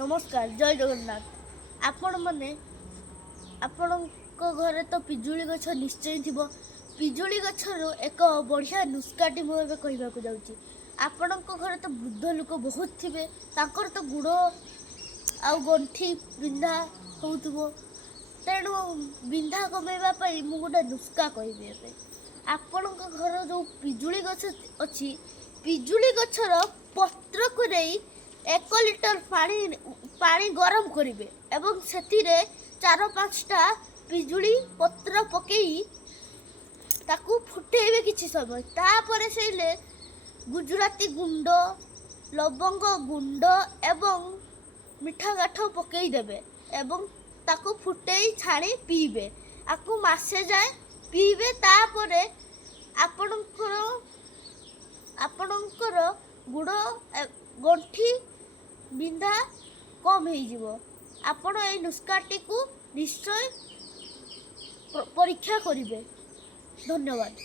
नमस्कार जय जगन्नाथ। आपण मैंने घरे तो पिजुली गछ निश्चय थी। पिजुली गछर एक बढ़िया नुस्काटी मुझे कहवाक जाऊँगी। आपण घरे तो वृद्ध लोक बहुत थे, तो गुड़ आ गंठी बिंधा हो, तेणु बिंधा कमेवाई मुझे गोटे नुस्का कहबी। आपण घर जो पिजुली गछ अच्छी, पिजुली गछर पत्र को नहीं 1 लिटर पानी गरम करेंगे एवं से 4-5टा पिजुली पत्र पकई ताकू फुटेबे किछि समय। तापर से गुजराती गुंड, लवंग गुंड एवं मिठा गाठ पकई देबे एवं ताकू फुटेई छाणी पीबे। आकु मासे जाए पीबे। तापर आपणकर गुड़ गंठी बिंधा कम हो। आपण ए नुस्काटी को निश्चय परीक्षा करेंगे। धन्यवाद।